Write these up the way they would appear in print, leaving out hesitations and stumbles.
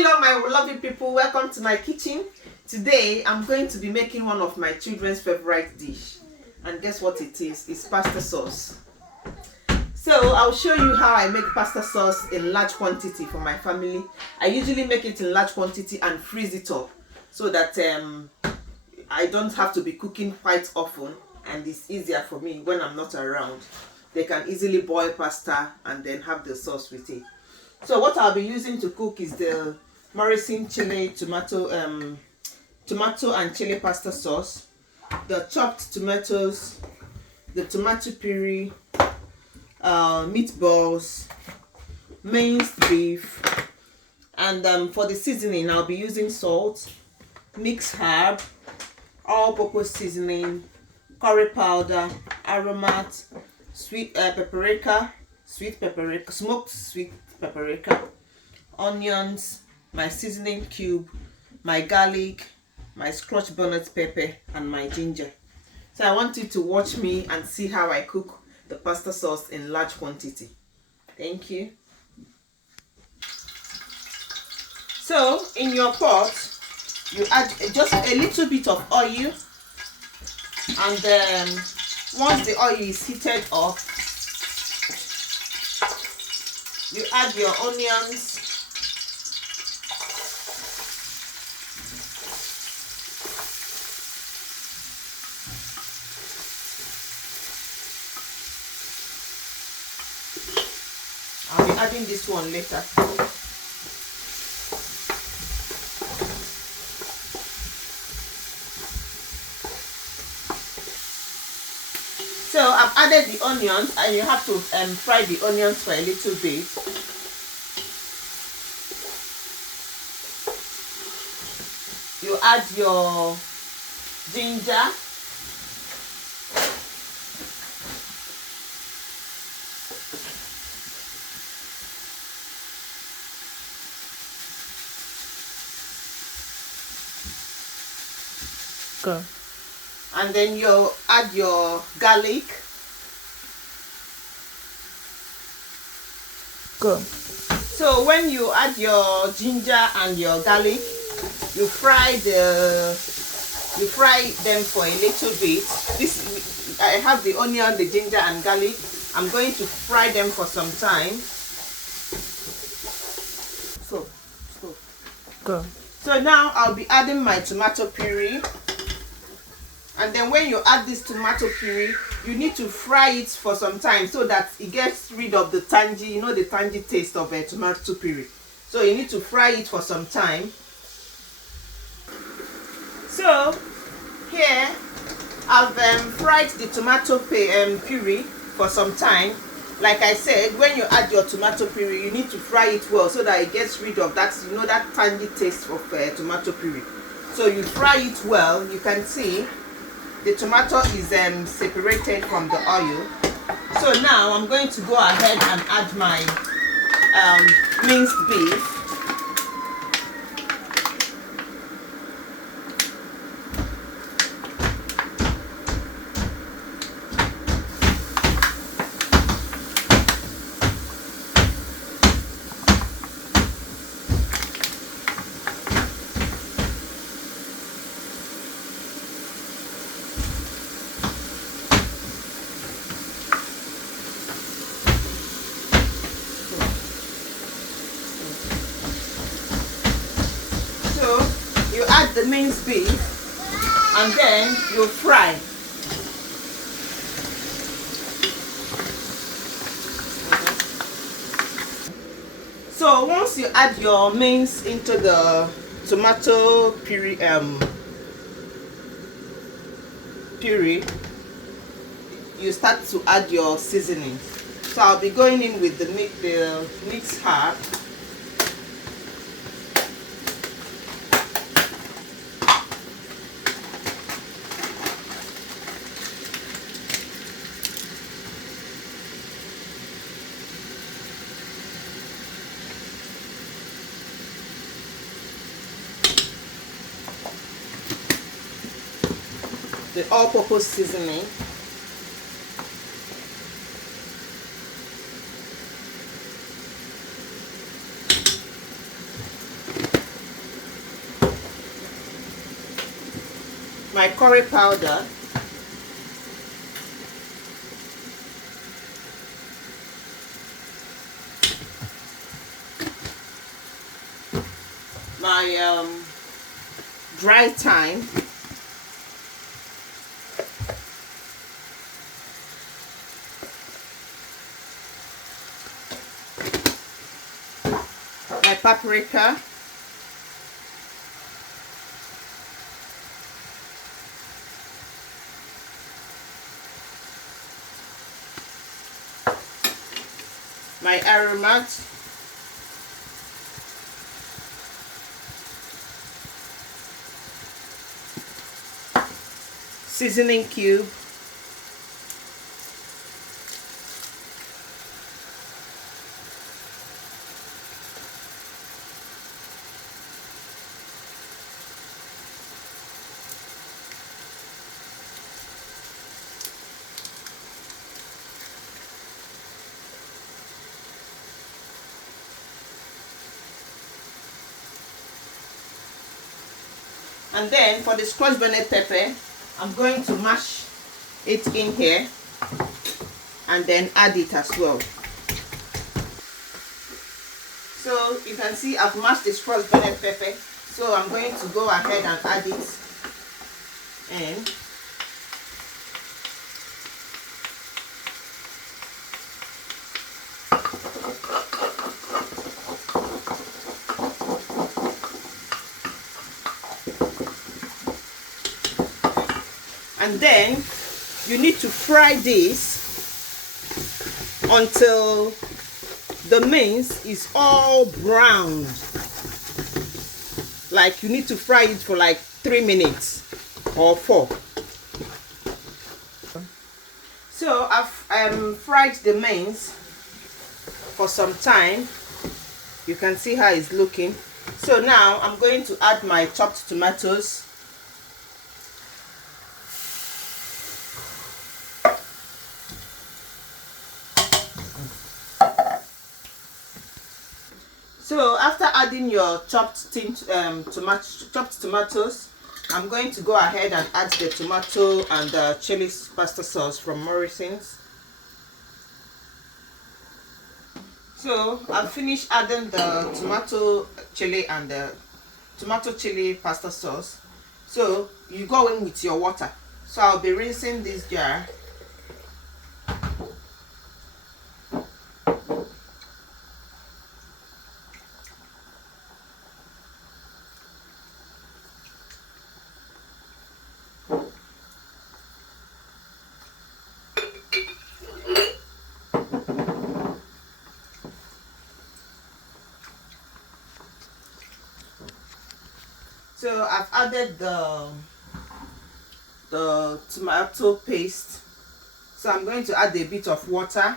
Hello my lovely people, welcome to my kitchen. Today I'm going to be making one of my children's favorite dish, and guess what it is? It's pasta sauce. So I'll show you how I make pasta sauce in large quantity for my family. I usually make it in large quantity and freeze it up so that I don't have to be cooking quite often, and it's easier for me when I'm not around. They can easily boil pasta and then have the sauce with it. So what I'll be using to cook is the Morrison chili tomato and chili pasta sauce, the chopped tomatoes, the tomato puree, meatballs, minced beef, and for the seasoning I'll be using salt, mixed herb, all-purpose seasoning, curry powder, aromat, sweet paprika, smoked sweet paprika, onions, my seasoning cube, my garlic, my scotch bonnet pepper, and my ginger. So I want you to watch me and see how I cook the pasta sauce in large quantity. Thank you. So in your pot you add just a little bit of oil, and once the oil is heated up, you add your onions, I'll be adding this one later. So I've added the onions, and you have to fry the onions for a little bit. You add your ginger, Go. and then you add your garlic. Go. So when you add your ginger and your garlic, you fry them for a little bit. I have the onion, the ginger and garlic. I'm going to fry them for some time. So now I'll be adding my tomato puree. And then when you add this tomato puree, you need to fry it for some time so that it gets rid of the tangy, the tangy taste of a tomato puree. So you need to fry it for some time. So here I've fried the tomato puree for some time. Like I said, when you add your tomato puree, you need to fry it well so that it gets rid of that, that tangy taste of tomato puree. So you fry it well. You can see the tomato is separated from the oil. So now I'm going to go ahead and add my minced beef. You add the minced beef and then you fry. So once you add your mince into the tomato puree, you start to add your seasoning. So I'll be going in with the mixed herb. The all-purpose seasoning. my curry powder, my dry thyme, my paprika, my aromat, seasoning cube, and then for the scotch bonnet pepper, I'm going to mash it in here and then add it as well. So you can see I've mashed the scotch bonnet pepper, so I'm going to go ahead and add it in. And then you need to fry this until the mince is all browned. Like you need to fry it for like 3 minutes or 4. So I've fried the mince for some time. You can see how it's looking. So now I'm going to add my chopped tomatoes. So after adding your chopped tomatoes, I'm going to go ahead and add the tomato and the chili pasta sauce from Morrison's. So I've finished adding the tomato chili and the tomato chili pasta sauce. So you go in with your water. So I'll be rinsing this jar. So I've added the tomato paste. So I'm going to add a bit of water.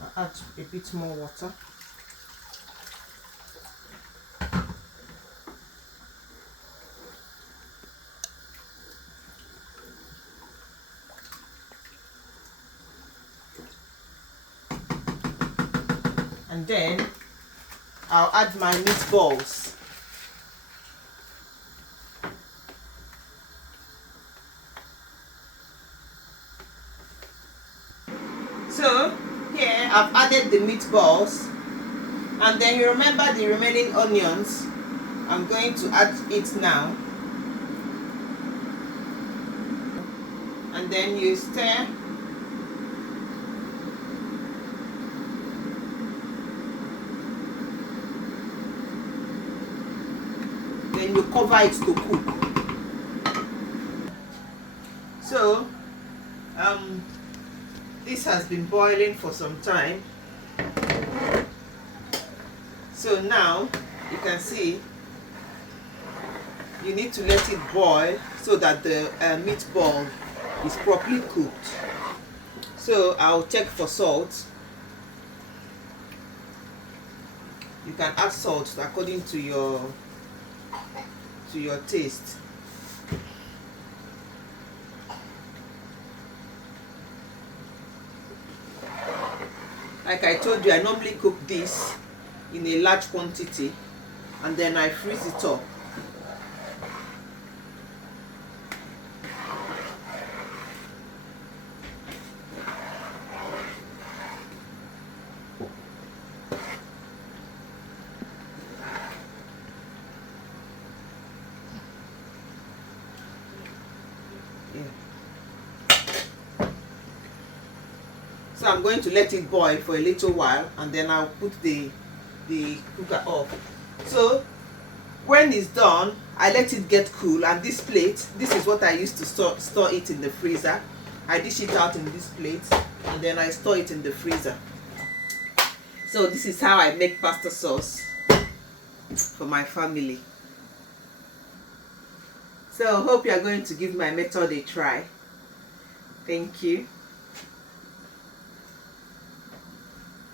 I'll add a bit more water. And then I'll add my meatballs. So here I've added the meatballs, and then you remember the remaining onions. I'm going to add it now, and then you stir. Then you cover it to cook. So this has been boiling for some time. So now you can see you need to let it boil so that the meatball is properly cooked. So I'll check for salt. You can add salt according to your taste. Like I told you, I normally cook this in a large quantity and then I freeze it up. So I'm going to let it boil for a little while and then I'll put the cooker off. So when it's done, I let it get cool, and this plate, this is what I used to store it in the freezer. I dish it out in this plate and then I store it in the freezer. So this is how I make pasta sauce for my family. So I hope you are going to give my method a try. Thank you.